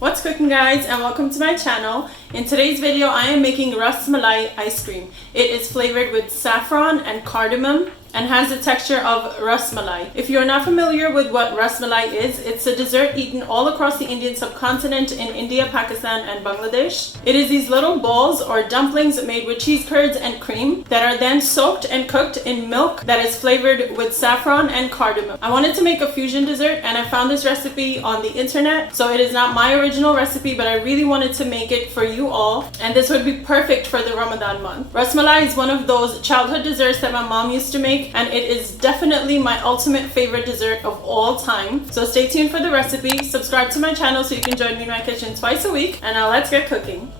What's cooking, guys, and welcome to my channel. In today's video I am making Ras Malai ice cream. It is flavored with saffron and cardamom and has the texture of Ras Malai. If you're not familiar with what Ras Malai is, it's a dessert eaten all across the Indian subcontinent in India, Pakistan and Bangladesh. It is these little balls or dumplings made with cheese curds and cream that are then soaked and cooked in milk that is flavored with saffron and cardamom. I wanted to make a fusion dessert and I found this recipe on the internet, so it is not my original recipe, but I really wanted to make it for you all, and this would be perfect for the Ramadan month. Ras Malai is one of those childhood desserts that my mom used to make, and it is definitely my ultimate favorite dessert of all time. So stay tuned for the recipe, subscribe to my channel so you can join me in my kitchen twice a week, and now let's get cooking.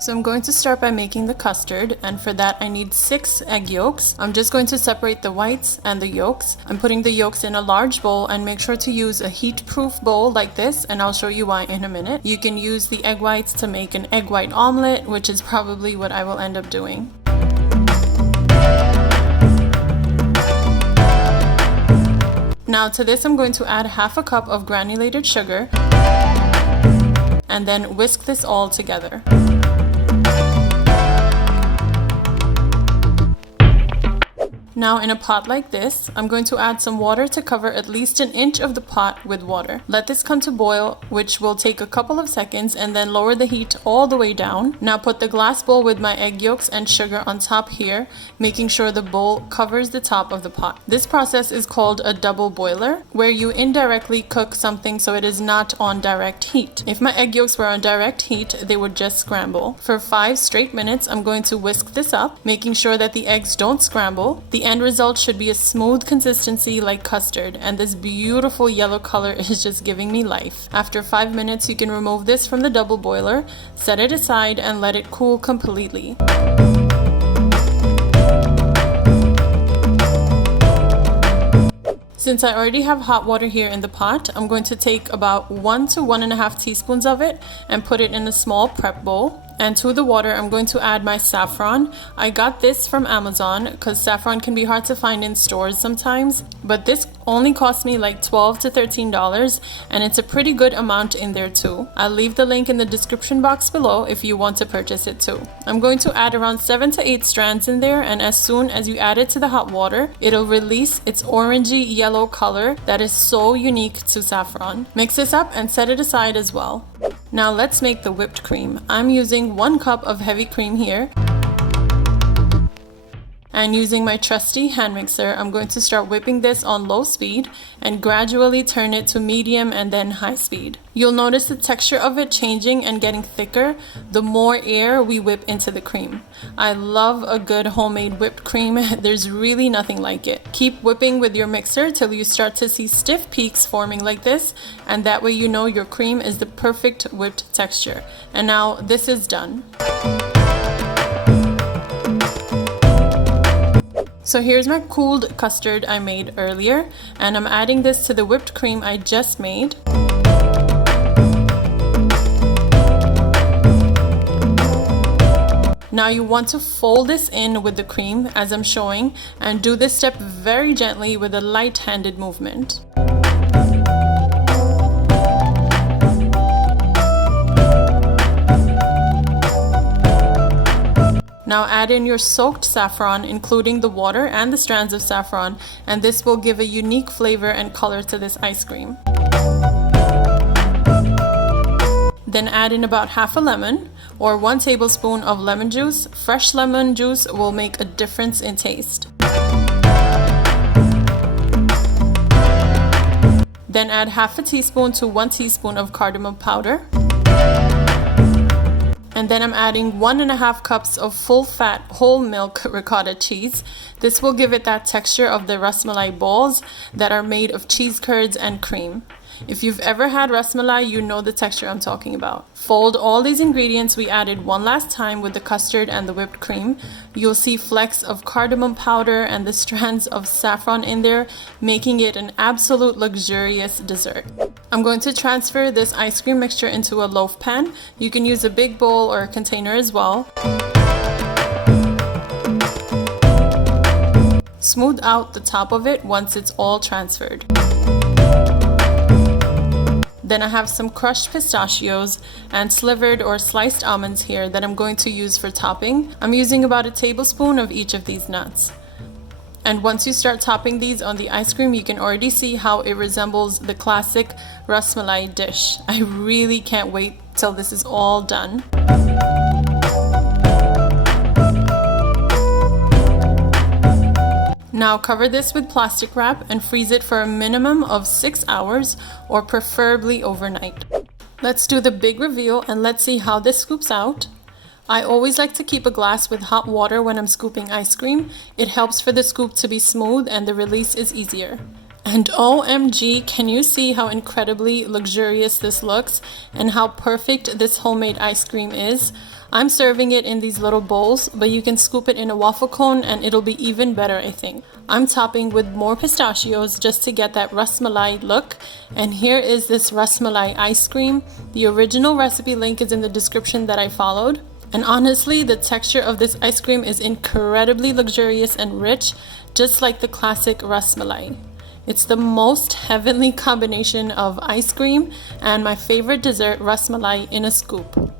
So I'm going to start by making the custard, and for that I need 6 egg yolks. I'm just going to separate the whites and the yolks. I'm putting the yolks in a large bowl, and make sure to use a heat-proof bowl like this, and I'll show you why in a minute. You can use the egg whites to make an egg white omelet, which is probably what I will end up doing. Now to this I'm going to add half a cup of granulated sugar and then whisk this all together. Now in a pot like this, I'm going to add some water to cover at least an inch of the pot with water. Let this come to boil, which will take a couple of seconds, and then lower the heat all the way down. Now put the glass bowl with my egg yolks and sugar on top here, making sure the bowl covers the top of the pot. This process is called a double boiler, where you indirectly cook something so it is not on direct heat. If my egg yolks were on direct heat, they would just scramble. For 5 straight minutes, I'm going to whisk this up, making sure that the eggs don't scramble. The end result should be a smooth consistency like custard, and this beautiful yellow color is just giving me life. After 5 minutes, you can remove this from the double boiler, set it aside, and let it cool completely. Since I already have hot water here in the pot, I'm going to take about 1 to 1.5 teaspoons of it and put it in a small prep bowl. And to the water, I'm going to add my saffron. I got this from Amazon because saffron can be hard to find in stores sometimes, but this only cost me like $12 to $13, and it's a pretty good amount in there too. I'll leave the link in the description box below if you want to purchase it too. I'm going to add around 7 to 8 strands in there, and as soon as you add it to the hot water, it'll release its orangey yellow color that is so unique to saffron. Mix this up and set it aside as well. Now let's make the whipped cream. I'm using 1 cup of heavy cream here. And using my trusty hand mixer, I'm going to start whipping this on low speed and gradually turn it to medium and then high speed. You'll notice the texture of it changing and getting thicker the more air we whip into the cream. I love a good homemade whipped cream. There's really nothing like it. Keep whipping with your mixer till you start to see stiff peaks forming like this, and that way you know your cream is the perfect whipped texture. And now this is done. So here's my cooled custard I made earlier, and I'm adding this to the whipped cream I just made. Now you want to fold this in with the cream as I'm showing, and do this step very gently with a light-handed movement. Now add in your soaked saffron, including the water and the strands of saffron, and this will give a unique flavor and color to this ice cream. Then add in about half a lemon or 1 tablespoon of lemon juice. Fresh lemon juice will make a difference in taste. Then add half a teaspoon to 1 teaspoon of cardamom powder. And then I'm adding 1.5 cups of full-fat whole milk ricotta cheese. This will give it that texture of the Ras Malai balls that are made of cheese curds and cream. If you've ever had Ras Malai, you know the texture I'm talking about. Fold all these ingredients we added one last time with the custard and the whipped cream. You'll see flecks of cardamom powder and the strands of saffron in there, making it an absolute luxurious dessert. I'm going to transfer this ice cream mixture into a loaf pan. You can use a big bowl or a container as well. Smooth out the top of it once it's all transferred. Then I have some crushed pistachios and slivered or sliced almonds here that I'm going to use for topping. I'm using about a tablespoon of each of these nuts. And once you start topping these on the ice cream, you can already see how it resembles the classic Ras Malai dish. I really can't wait till this is all done. Now cover this with plastic wrap and freeze it for a minimum of 6 hours or preferably overnight. Let's do the big reveal and let's see how this scoops out. I always like to keep a glass with hot water when I'm scooping ice cream. It helps for the scoop to be smooth and the release is easier. And OMG, can you see how incredibly luxurious this looks and how perfect this homemade ice cream is? I'm serving it in these little bowls, but you can scoop it in a waffle cone and it'll be even better, I think. I'm topping with more pistachios just to get that Ras Malai look. And here is this Ras Malai ice cream. The original recipe link is in the description that I followed. And honestly, the texture of this ice cream is incredibly luxurious and rich, just like the classic Ras Malai. It's the most heavenly combination of ice cream and my favorite dessert, Ras Malai, in a scoop.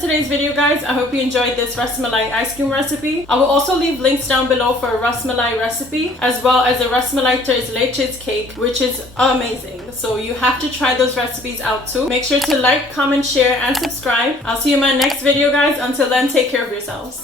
Today's video, guys. I hope you enjoyed this Ras Malai ice cream recipe. I will also leave links down below for a Ras Malai recipe as well as a Ras Malai Leches cake, which is amazing. So you have to try those recipes out too. Make sure to like, comment, share, and subscribe. I'll see you in my next video, guys. Until then, take care of yourselves.